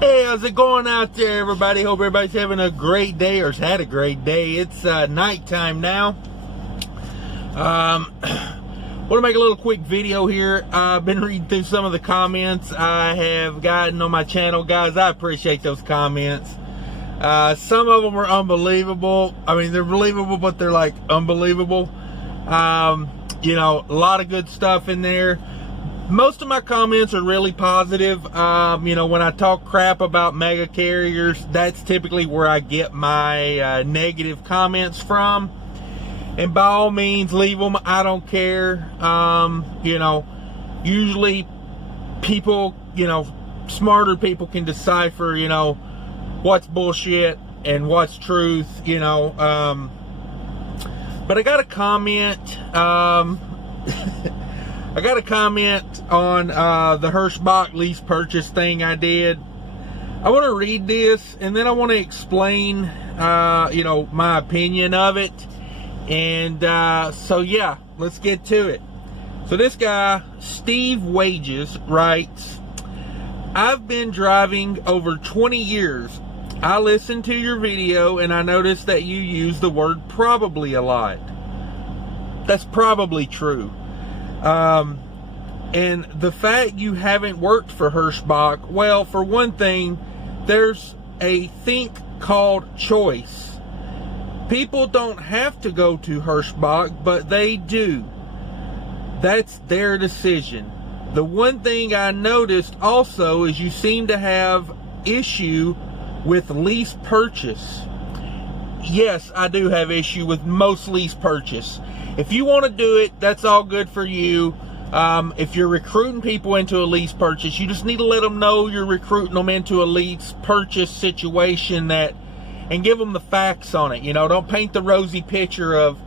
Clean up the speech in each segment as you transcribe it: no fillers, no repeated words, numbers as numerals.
Hey, how's it going out there, everybody? Hope everybody's having a great day or has had a great day. It's nighttime now. Want to make a little quick video here. I've been reading through some of the comments I have gotten on my channel. Guys, I appreciate those comments. Some of them are unbelievable. I mean, they're believable, but they're like unbelievable. You know, a lot of good stuff in there. Most of my comments are really positive. You know, when I talk crap about mega carriers, that's typically where I get my negative comments from. And by all means, leave them. I don't care. You know, usually people, you know, smarter people can decipher, you know, what's bullshit and what's truth, you know. But I got a comment. I got a comment on the Hirschbach lease purchase thing I did. I want to read this and then I want to explain, you know, my opinion of it. And so yeah, let's get to it. So this guy, Steve Wages, writes, I've been driving over 20 years. I listened to your video and I noticed that you use the word probably a lot. That's probably true. And the fact you haven't worked for Hirschbach, well, for one thing, there's a thing called choice. People don't have to go to Hirschbach, but they do. That's their decision. The one thing I noticed also is you seem to have issue with lease purchase. Yes, I do have issue with most lease purchase. If you want to do it, that's all good for you. If you're recruiting people into a lease purchase, you just need to let them know you're recruiting them into a lease purchase situation, and give them the facts on it. You know, don't paint the rosy picture of,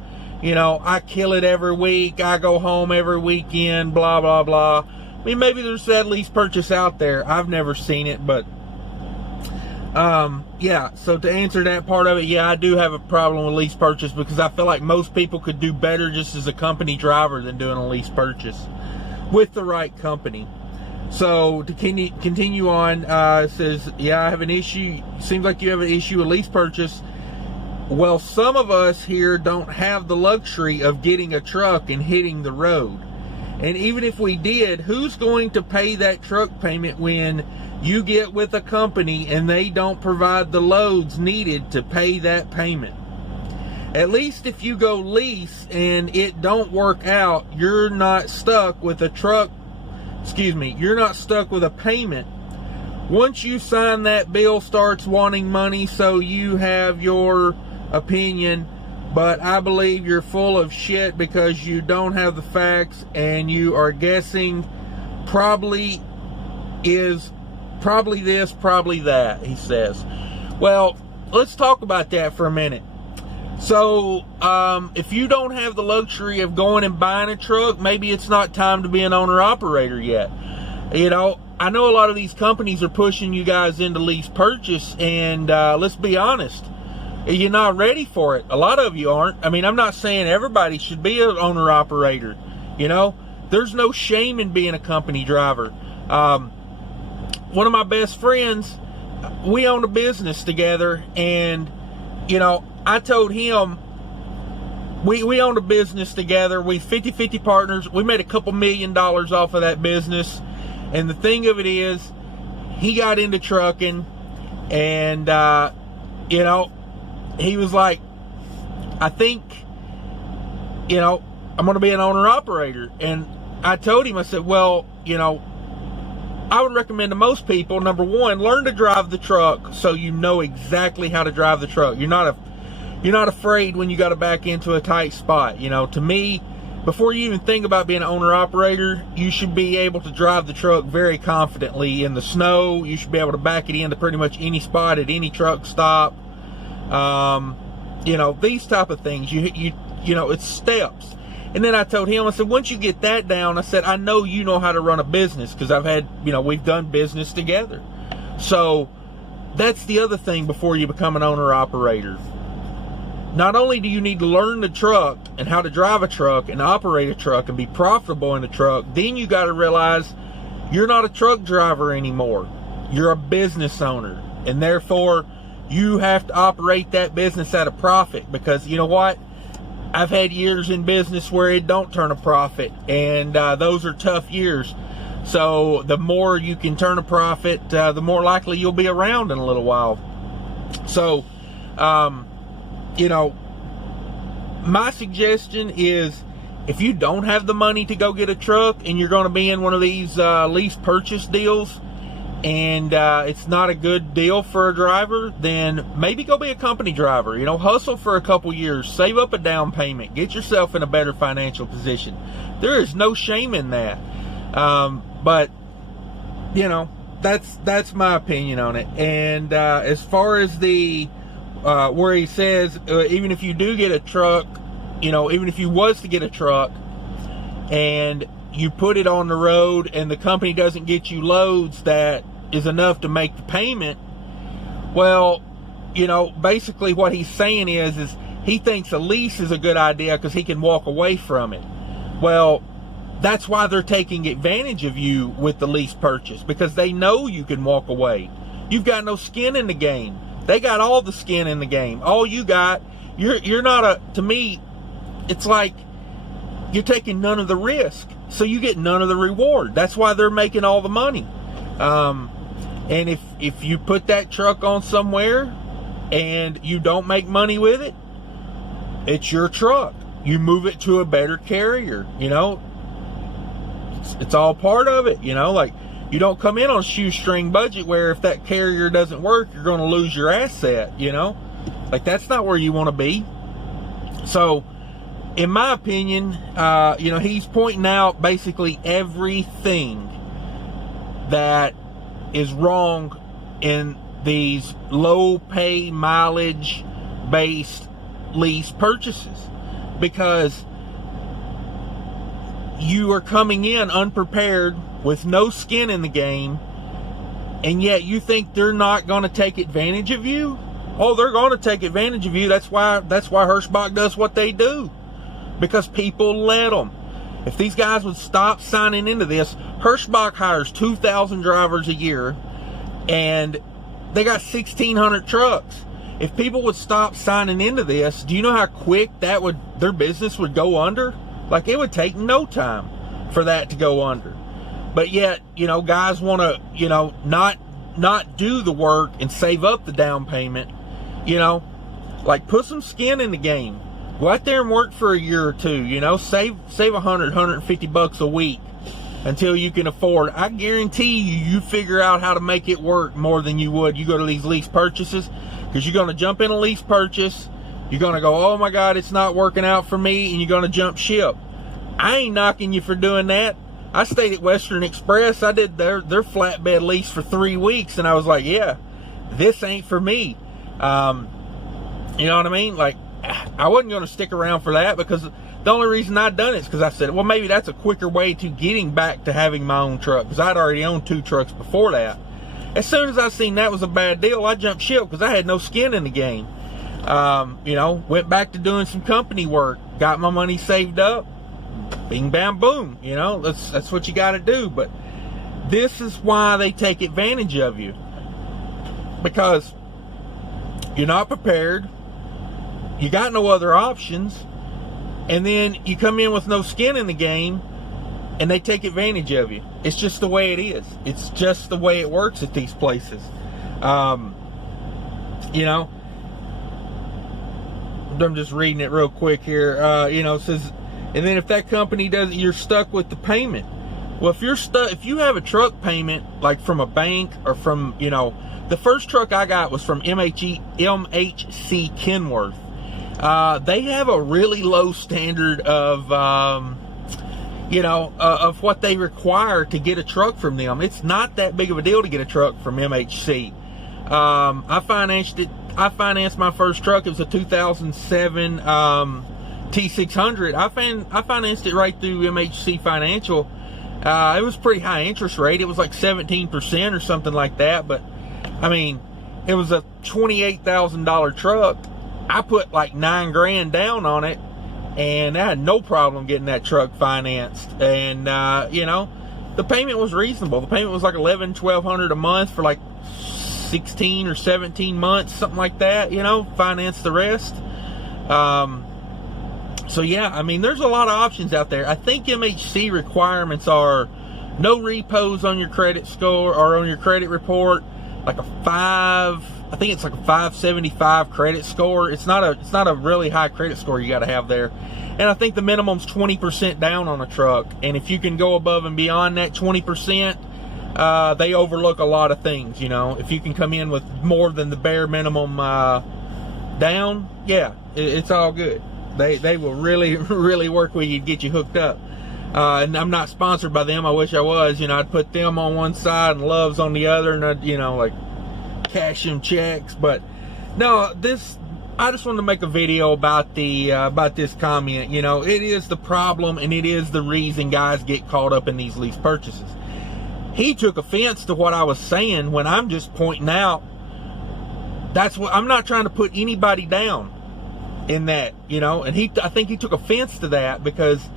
you know, I kill it every week, I go home every weekend, blah, blah, blah. I mean, maybe there's that lease purchase out there. I've never seen it, but yeah, so to answer that part of it, yeah, I do have a problem with lease purchase because I feel like most people could do better just as a company driver than doing a lease purchase with the right company. So to continue on, it says, yeah, I have an issue. Seems like you have an issue with lease purchase. Well, some of us here don't have the luxury of getting a truck and hitting the road. And even if we did, who's going to pay that truck payment when you get with a company and they don't provide the loads needed to pay that payment? At least if you go lease and it don't work out, you're not stuck with a truck. Excuse me, you're not stuck with a payment. Once you sign that bill, starts wanting money, so you have your opinion, but I believe you're full of shit because you don't have the facts and you are guessing probably this, probably that, he says. Well, let's talk about that for a minute. So, if you don't have the luxury of going and buying a truck, maybe it's not time to be an owner-operator yet. You know, I know a lot of these companies are pushing you guys into lease purchase, and let's be honest, you're not ready for it. A lot of you aren't. I mean, I'm not saying everybody should be an owner-operator. You know, there's no shame in being a company driver. One of my best friends, we own a business together, and, you know, I told him, we owned a business together. We 50-50 partners. We made a couple $1 million off of that business. And the thing of it is, he got into trucking, and, you know, he was like, I think, you know, I'm going to be an owner-operator. And I told him, I said, well, you know, I would recommend to most people, number one, learn to drive the truck so you know exactly how to drive the truck. You're not afraid when you got to back into a tight spot. You know, to me, before you even think about being an owner-operator, you should be able to drive the truck very confidently in the snow. You should be able to back it into pretty much any spot at any truck stop. You know, these type of things. You know, it's steps. And then I told him, I said, once you get that down, I said, I know you know how to run a business because I've had, you know, we've done business together. So that's the other thing before you become an owner-operator. Not only do you need to learn the truck and how to drive a truck and operate a truck and be profitable in a truck, then you got to realize you're not a truck driver anymore. You're a business owner, and therefore you have to operate that business at a profit, because you know what? I've had years in business where it don't turn a profit, and those are tough years. So the more you can turn a profit, the more likely you'll be around in a little while. So, you know, my suggestion is, if you don't have the money to go get a truck and you're going to be in one of these lease purchase deals, and it's not a good deal for a driver, then maybe go be a company driver. You know, hustle for a couple years, save up a down payment, get yourself in a better financial position. There is no shame in that. But you know, that's my opinion on it. And as far as the where he says, even if you do get a truck, you know, even if you was to get a truck and you put it on the road and the company doesn't get you loads that is enough to make the payment, well, you know, basically what he's saying is he thinks a lease is a good idea because he can walk away from it. Well, that's why they're taking advantage of you with the lease purchase, because they know you can walk away. You've got no skin in the game. They got all the skin in the game. All you got, you're not to me, it's like you're taking none of the risk, so you get none of the reward. That's why they're making all the money. And if you put that truck on somewhere and you don't make money with it, it's your truck. You move it to a better carrier, you know. It's all part of it, you know. Like, you don't come in on a shoestring budget where if that carrier doesn't work, you're going to lose your asset, you know. Like, that's not where you want to be. So, in my opinion, you know, he's pointing out basically everything that is wrong in these low pay mileage based lease purchases, because you are coming in unprepared with no skin in the game, and yet you think they're not going to take advantage of you. Oh, they're going to take advantage of you. That's why Hirschbach does what they do, because people let them. If these guys would stop signing into this, Hirschbach hires 2,000 drivers a year, and they got 1,600 trucks. If people would stop signing into this, do you know how quick their business would go under? Like, it would take no time for that to go under. But yet, you know, guys want to, you know, not do the work and save up the down payment. You know, like, put some skin in the game. Go out there and work for a year or two, you know, save $150 a week until you can afford. I guarantee you figure out how to make it work more than you would. You go to these lease purchases, because you're going to jump in a lease purchase. You're going to go, oh my God, it's not working out for me, and you're going to jump ship. I ain't knocking you for doing that. I stayed at Western Express. I did their flatbed lease for 3 weeks, and I was like, yeah, this ain't for me. You know what I mean? Like, I wasn't going to stick around for that, because the only reason I'd done it is because I said, well, maybe that's a quicker way to getting back to having my own truck, because I'd already owned 2 trucks before that. As soon as I seen that was a bad deal, I jumped ship, because I had no skin in the game. You know, went back to doing some company work, got my money saved up, bing, bam, boom. You know, that's what you got to do. But this is why they take advantage of you, because you're not prepared. You got no other options, and then you come in with no skin in the game, and they take advantage of you. It's just the way it is. It's just the way it works at these places. You know, I'm just reading it real quick here. You know, it says, and then if that company doesn't, you're stuck with the payment. Well, if you have a truck payment, like from a bank or from, you know, the first truck I got was from MHC Kenworth. They have a really low standard of, you know, of what they require to get a truck from them. It's not that big of a deal to get a truck from MHC. I financed my first truck. It was a 2007 T600. I financed it right through MHC Financial. It was pretty high interest rate. It was like 17% or something like that. But I mean, it was a $28,000 truck. I put like $9,000 down on it, and I had no problem getting that truck financed. And you know, the payment was reasonable. The payment was like $1,100-1,200 a month for like 16 or 17 months, something like that, you know, finance the rest. So yeah, I mean, there's a lot of options out there. I think MHC requirements are no repos on your credit score or on your credit report, like I think it's like a 575 credit score. It's not a really high credit score you got to have there. And I think the minimum's 20% down on a truck. And if you can go above and beyond that 20%, they overlook a lot of things, you know. If you can come in with more than the bare minimum down, yeah, it's all good. They will really, really work with you to get you hooked up. And I'm not sponsored by them. I wish I was. You know, I'd put them on one side and Love's on the other, and I'd, you know, like, cash them checks. But no, I just wanted to make a video about this comment. You know, it is the problem, and it is the reason guys get caught up in these lease purchases. He took offense to what I was saying when I'm just pointing out. That's what I'm not trying to put anybody down in that, you know. And I think he took offense to that because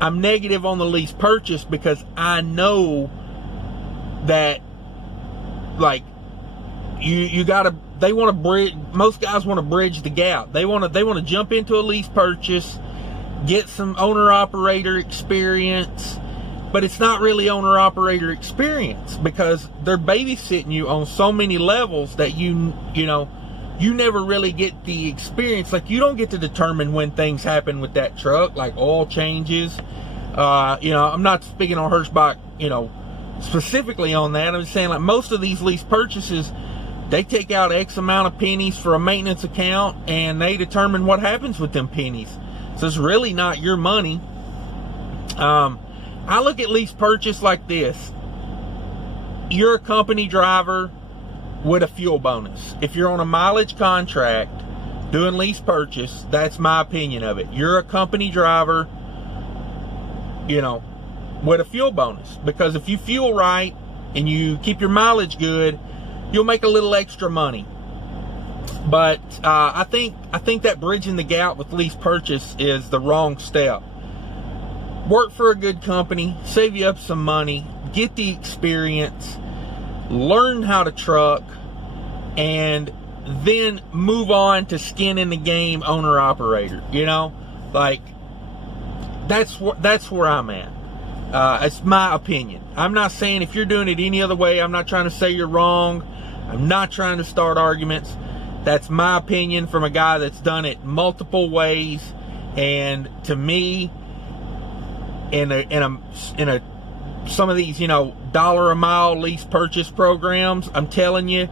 I'm negative on the lease purchase, because I know that, like, you gotta, they want to bridge, most guys want to bridge the gap. They want to jump into a lease purchase, get some owner-operator experience, but it's not really owner-operator experience, because they're babysitting you on so many levels that you know, you never really get the experience. Like, you don't get to determine when things happen with that truck, like oil changes. You know, I'm not speaking on Hirschbach, you know, specifically on that. I'm just saying, like, most of these lease purchases, they take out X amount of pennies for a maintenance account, and they determine what happens with them pennies. So it's really not your money. I look at lease purchase like this. You're a company driver with a fuel bonus. If you're on a mileage contract doing lease purchase, that's my opinion of it. You're a company driver, you know, with a fuel bonus. Because if you fuel right and you keep your mileage good, you'll make a little extra money. But I think that bridging the gap with lease purchase is the wrong step. Work for a good company, save you up some money, get the experience, learn how to truck, and then move on to skin in the game owner operator. You know, like, that's where I'm at. It's my opinion. I'm not saying if you're doing it any other way, I'm not trying to say you're wrong. I'm not trying to start arguments. That's my opinion from a guy that's done it multiple ways. And to me, in some of these, you know, $1 a mile lease purchase programs, I'm telling you,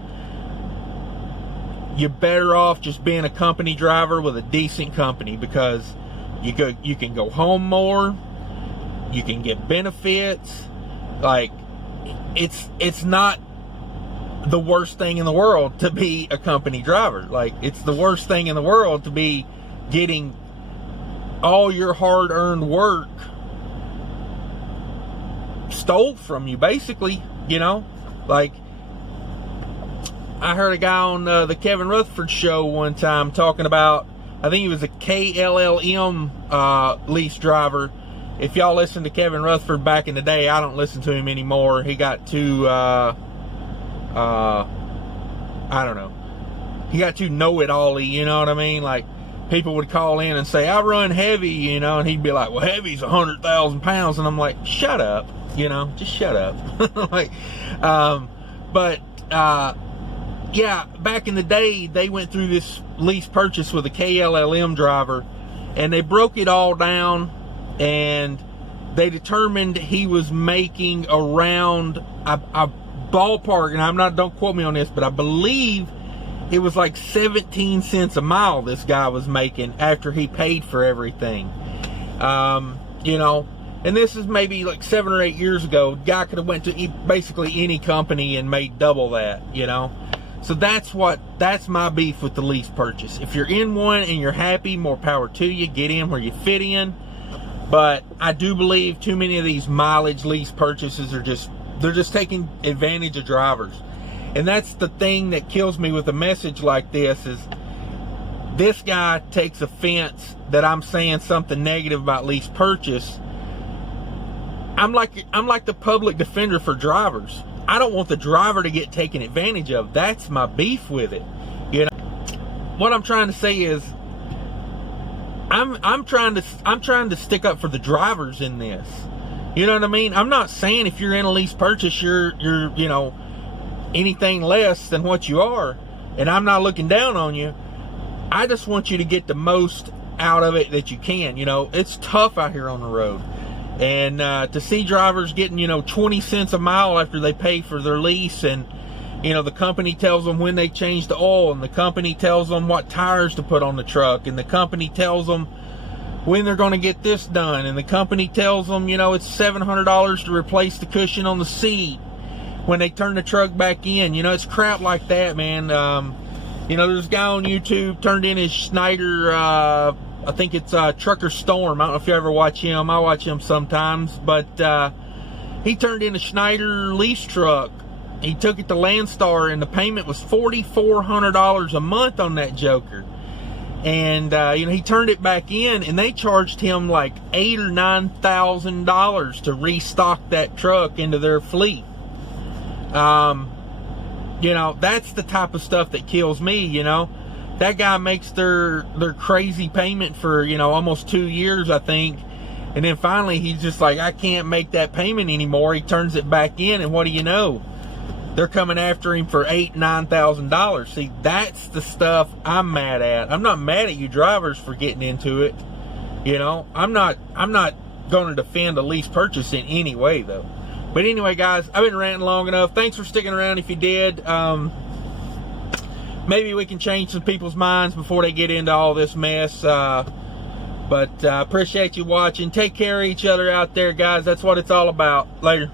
you're better off just being a company driver with a decent company, because you can go home more, you can get benefits. Like, it's not the worst thing in the world to be a company driver. Like, it's the worst thing in the world to be getting all your hard-earned work stole from you, basically. You know, like, I heard a guy on the Kevin Rutherford show one time talking about, I think he was a KLLM lease driver. If y'all listened to Kevin Rutherford back in the day, I don't listen to him anymore. He got too I don't know, he got too know-it-all-y, you know what I mean? Like, people would call in and say, I run heavy, you know, and he'd be like, well, heavy's 100,000 pounds. And I'm like, shut up, you know, just shut up. Like, yeah, back in the day, they went through this lease purchase with a KLLM driver, and they broke it all down, and they determined he was making around a ballpark, and don't quote me on this, but I believe it was like 17 cents a mile this guy was making after he paid for everything. You know, and this is maybe like 7 or 8 years ago. The guy could have went to basically any company and made double that, you know. So that's my beef with the lease purchase. If you're in one and you're happy, more power to you. Get in where you fit in. But I do believe too many of these mileage lease purchases are they're just taking advantage of drivers. And that's the thing that kills me with a message like this, is this guy takes offense that I'm saying something negative about lease purchase, I'm like the public defender for drivers. I don't want the driver to get taken advantage of. That's my beef with it. You know, what I'm trying to say is, I'm trying to stick up for the drivers in this. You know what I mean? I'm not saying if you're in a lease purchase, you're you know, anything less than what you are, and I'm not looking down on you. I just want you to get the most out of it that you can. You know, it's tough out here on the road. And to see drivers getting, you know, 20 cents a mile after they pay for their lease, and, you know, the company tells them when they change the oil, and the company tells them what tires to put on the truck, and the company tells them when they're going to get this done, and the company tells them, you know, it's $700 to replace the cushion on the seat when they turn the truck back in. You know, it's crap like that, man. You know, there's a guy on YouTube turned in his Schneider, I think it's Trucker Storm. I don't know if you ever watch him. I watch him sometimes. But he turned in a Schneider lease truck. He took it to Landstar, and the payment was $4,400 a month on that joker. And, you know, he turned it back in, and they charged him like $8,000 or $9,000 to restock that truck into their fleet. You know, that's the type of stuff that kills me, you know. That guy makes their crazy payment for, you know, almost 2 years, I think. And then finally, he's just like, I can't make that payment anymore. He turns it back in, and what do you know? They're coming after him for $8,000, $9,000. See, that's the stuff I'm mad at. I'm not mad at you drivers for getting into it. You know, I'm not going to defend a lease purchase in any way, though. But anyway, guys, I've been ranting long enough. Thanks for sticking around if you did. Maybe we can change some people's minds before they get into all this mess. But appreciate you watching. Take care of each other out there, guys. That's what it's all about. Later.